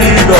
querido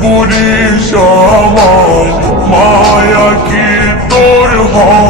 পুরিস আমায় মায়া কি তোর হয়?